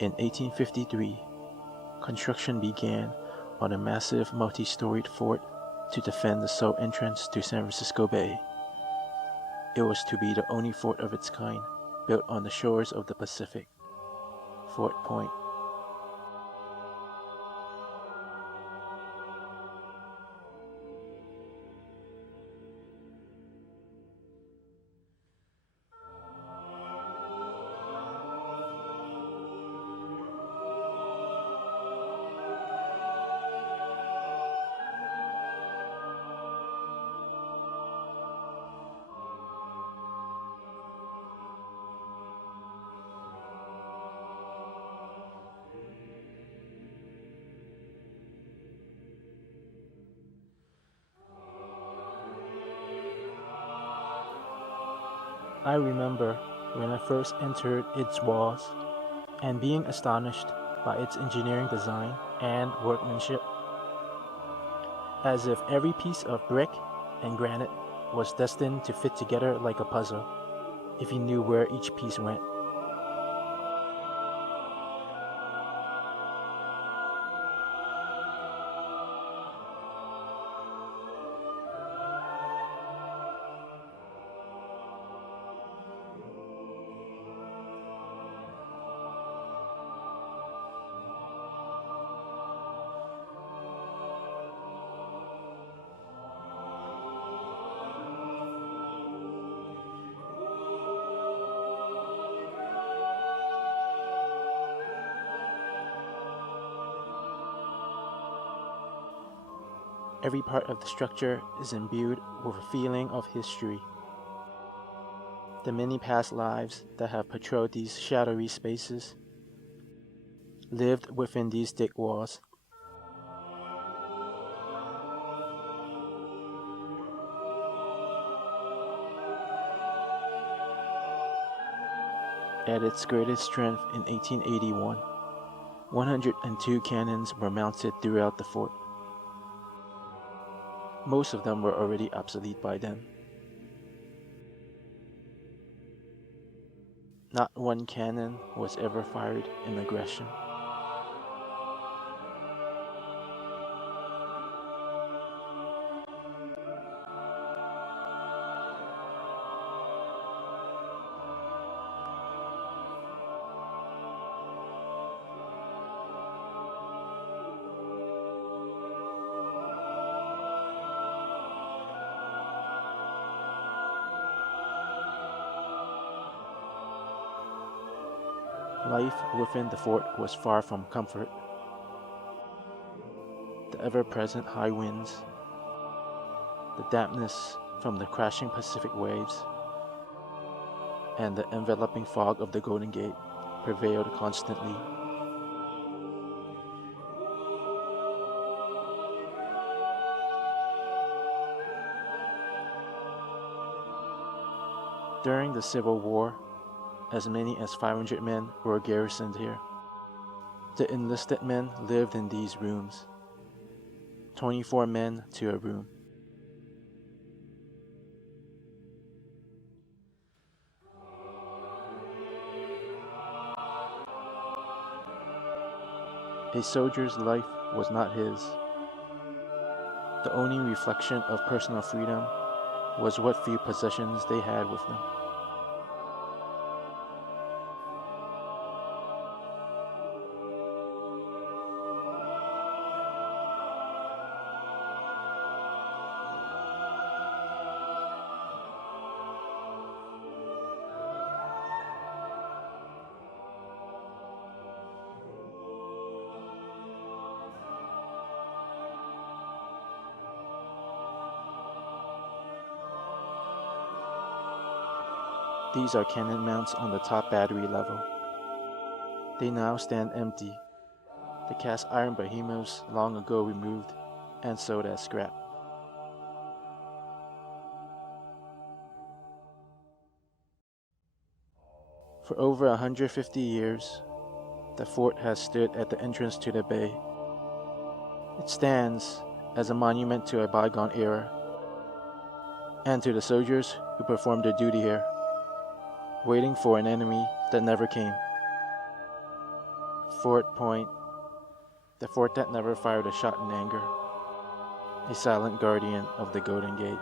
In 1853, construction began on a massive multi-storied fort to defend the sole entrance to San Francisco Bay. It was to be the only fort of its kind built on the shores of the Pacific. Fort Point. I remember when I first entered its walls and being astonished by its engineering design and workmanship, as if every piece of brick and granite was destined to fit together like a puzzle, if you knew where each piece went. Every part of the structure is imbued with a feeling of history. The many past lives that have patrolled these shadowy spaces lived within these thick walls. At its greatest strength in 1881, 102 cannons were mounted throughout the fort. Most of them were already obsolete by then. Not one cannon was ever fired in aggression. Life within the fort was far from comfort. The ever-present high winds, the dampness from the crashing Pacific waves, and the enveloping fog of the Golden Gate prevailed constantly. During the Civil War, as many as 500 men were garrisoned here. The enlisted men lived in these rooms, 24 men to a room. A soldier's life was not his. The only reflection of personal freedom was what few possessions they had with them. These are cannon mounts on the top battery level. They now stand empty, the cast iron behemoths long ago removed and sold as scrap. For over 150 years, the fort has stood at the entrance to the bay. It stands as a monument to a bygone era and to the soldiers who performed their duty here, waiting for an enemy that never came. Fort Point, the fort that never fired a shot in anger, a silent guardian of the Golden Gate.